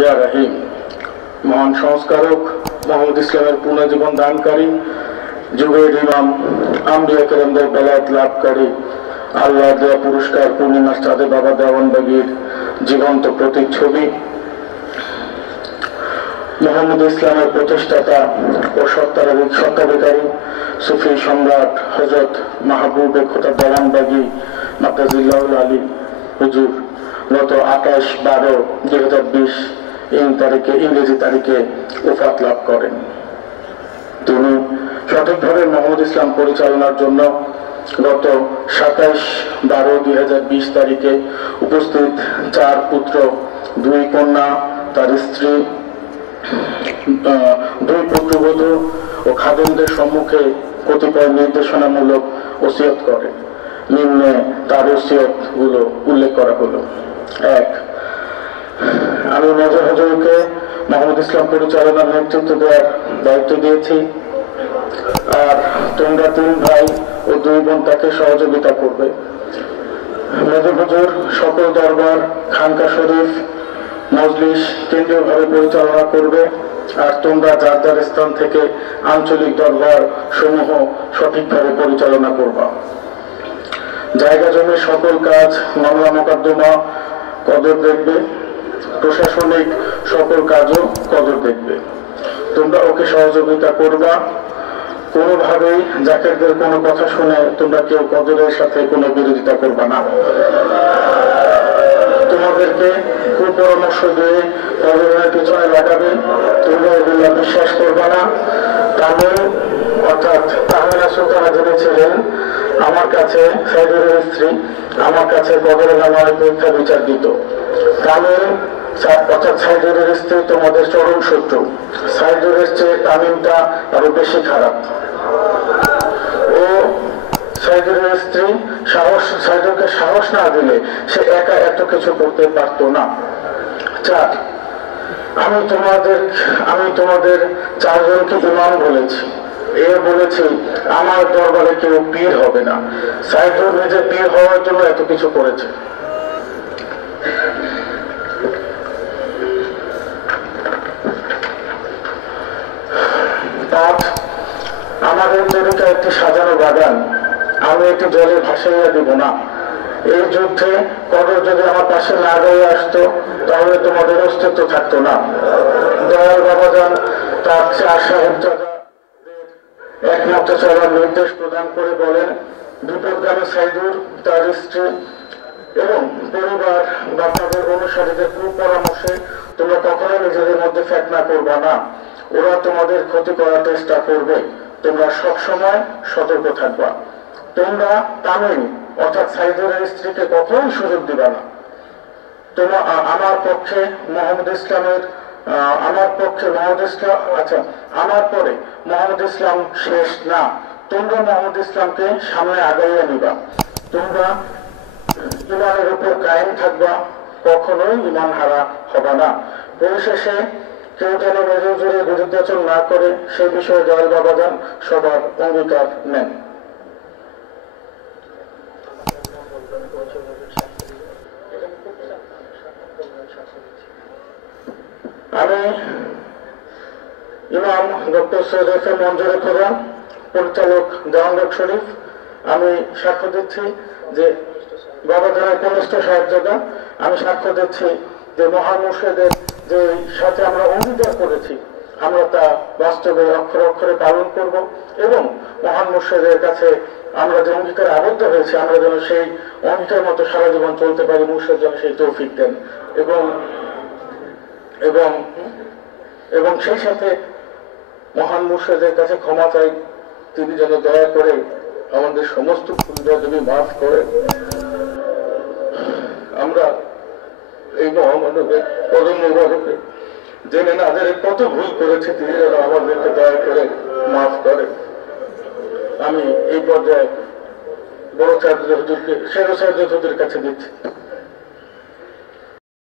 ইয়া রহিম। মহান সংস্কারক মোহাম্মদ ইসলামের পুনর্জীবন দানকারী, যুগের ইমাম, আম্বিয়া কেরামদের বেলায়েত লাভকারী, আল্লাহ দেয়া পুরস্কার পূর্ণিমার চাঁদে বাবা দেওয়ানবাগীর জীবন্ত প্রতিচ্ছবি, মোহাম্মদ ইসলামের প্রতিষ্ঠাতা ও সত্তাধিকারী সুফি সম্রাট হযরত মাহবুবে খোদা দেওয়ানবাগী মাতাজিল্লাহুল আলী হুজুর গত 28/12/2020 ইংরেজি তারিখে ওফাত লাভ করেন। তিনি সঠিকভাবে মোহাম্মদ ইসলাম পরিচালনার জন্য গত 27/12/2020 তারিখে উপস্থিত 4 পুত্র, 2 কন্যা, তার স্ত্রী, 2 পুত্রবধূ ও খাদেমদের সম্মুখে কতিপয় নির্দেশনামূলক ওসিয়ত করেন। নিম্নে তার ওসিয়ত গুলো উল্লেখ করা হলো। 1, আমি মেজর হুজুরকে মোহাম্মদ ইসলাম পরিচালনার নেতৃত্ব দেওয়ার দায়িত্ব দিয়েছি, আর তোমরা 3 ভাই ও 2 বোন তাকে সহযোগিতা করবে। মেজর হুজুর সকল দরবার, খানকা শরীফ, মজলিস কেন্দ্রীয়ভাবে পরিচালনা করবে, আর তোমরা যার যার স্থান থেকে আঞ্চলিক দরবার সমূহ সঠিকভাবে পরিচালনা করবা। জায়গা জমির সকল কাজ, মামলা মোকদ্দমা কদর দেখবে, প্রশাসনিক সকল কাজও কদর দেখবে। তোমরা ওকে সহযোগিতা করবা। কোনোভাবেই জাকেরদের কোনো কথা শুনে তোমরা কেউ কদরের সাথে কোনো বিরোধিতা করবা না। তোমাদেরকে কুপরামর্শ দিয়ে কদরের পিছনে লাগাবে, তোমরা এগুলো বিশ্বাস করবা না। তামিল অর্থাৎ তাহমিনা সুলতানা জেনেছিলেন আমার কাছে, সাইদুরের স্ত্রী আমার কাছে কদরের নামায় পরীক্ষা বিচার দিত। তামিল অর্থাৎ সাইদুরের স্ত্রী তোমাদের চরম শত্রু। সাইদুরের চেয়ে তামিমটা আরো বেশি খারাপ। ও সাইদুরের স্ত্রী সাইদুরকে সাহস না দিলে সে একা এত কিছু করতে পারত না। 4, আমি তোমাদের 4 জনকে ইমাম বলেছি। বলেছি আমার দরবারে কেউ পীর হবে না। সাইদুর নিজে পীর হওয়ার জন্য এত কিছু করেছে। আমাদের তরিকা একটি সাজানো বাগান, আমি এটি জলে ভাসাইয়া দিব না। এই যুদ্ধে কদর যদি আমার পাশে না গিয়ে আসতো তাহলে তোমাদের অস্তিত্ব থাকতো না। দয়াল বাবাজান তার 4 সাহেবজাদা একমাত্র চলার নির্দেশ প্রদান করে বলেন, বিপদগামী সাইদুর, তার স্ত্রী এবং পরিবার বা তাদের অনুসারীদের কুপরামর্শে তোমরা কখনো নিজেদের মধ্যে ফেতনা করবা না। ওরা তোমাদের ক্ষতি করার চেষ্টা করবে, তোমরা সবসময় সতর্ক থাকবা। তোমরা তামিম অর্থাৎ সাইদুরের স্ত্রীকে কখনোই সুযোগ দিবা না। তোমরা আমার পক্ষে মোহাম্মদ ইসলামের আমার পরে মোহাম্মদ ইসলাম শেষ না। তোমরা মোহাম্মদ ইসলামকে সামনে আগাইয়া নিবা। তোমরা ইমানের উপর কায়েম থাকবা, কখনোই ইমান হারা হবে না। পরিশেষে কেউ যেন মেজর জোরে বিরুদ্ধাচরণ না করে সেই বিষয়ে দয়াল বাবাজান সবার অঙ্গীকার নেন। আমি ইমাম ডক্টর সৈয়দ এফ এম মঞ্জুরে খোদা, পরিচালক দেওয়ানবাগ শরীফ, আমি সাক্ষ্য দিচ্ছি যে বাবাজানের কনিষ্ঠ সাহেবজাদা, আমি সাক্ষ্য দিচ্ছি যে মহান মুর্শিদের যে সাথে আমরা অঙ্গীকার করেছি আমরা তা বাস্তবে অক্ষরে অক্ষরে পালন করব, এবং মহান মুর্শিদের কাছে আমরা যে অঙ্গীকারে আবদ্ধ হয়েছি আমরা যেন সেই অঙ্গীকার মতো সারা জীবন চলতে পারি। মুর্শিদ যেন সেই তৌফিক দেন এবং এবং এবং সেই সাথে মহান মুর্শিদের কাছে ক্ষমা চাই, তিনি যেন দয়া করে আমাদের সমস্ত ভুলটা যদি মাফ করে আমরা এই মহামানবের পরম মুবারকে জেনে না জেনে কত ভুল করেছে তিনি যেন আমাদেরকে দয়া করে মাফ করেন। আমি এই পর্যায়ে বড় সাহেব হুজুরকে শের সাহেব হুজুরের কাছে দিচ্ছি।